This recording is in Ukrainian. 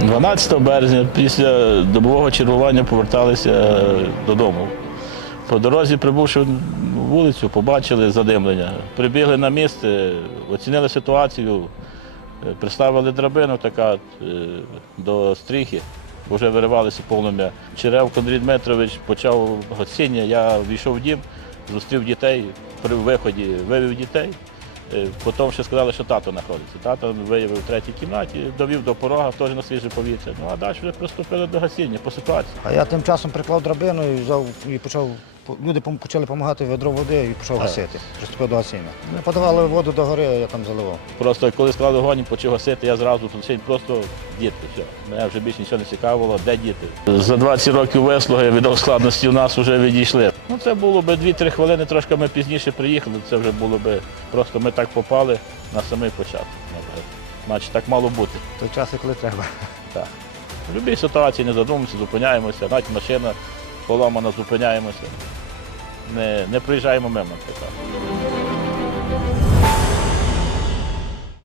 12 березня після добового чергування поверталися е, додому. По дорозі, прибувши вулицю, побачили задимлення. Прибігли на місце, оцінили ситуацію, е, приставили драбину така е, до стріхи, вже виривалися полум'я. Черевко Андрій Дмитрович почав гасіння, я війшов в дім, зустрів дітей при виході, вивів дітей. Е, Потім ще сказали, що тато знаходиться. Тато виявив в третій кімнаті, довів до порога, теж на свіже повітря. Ну а далі вже приступили до гасіння по ситуації. А я тим часом приклав драбину і взяв і почав. Люди почали допомагати ведро води і почав гасити. Приступив до гасіння. Ми подавали воду до гори, я там заливав. Просто коли склали вогонь, почав гасити, я зразу просто дітки. Все. Мене вже більше нічого не цікавило, де діти. За 20 років вислуги від складності у нас вже відійшли. Ну це було б 2-3 хвилини, трошки ми пізніше приїхали, це вже було б просто ми так попали на самий початок. Значить, так мало бути. Той час, коли треба. Так. В будь-якій ситуації не задумуємося, зупиняємося, навіть машина поламана, зупиняємося. Не, не проїжджаємо мимо. наприклад.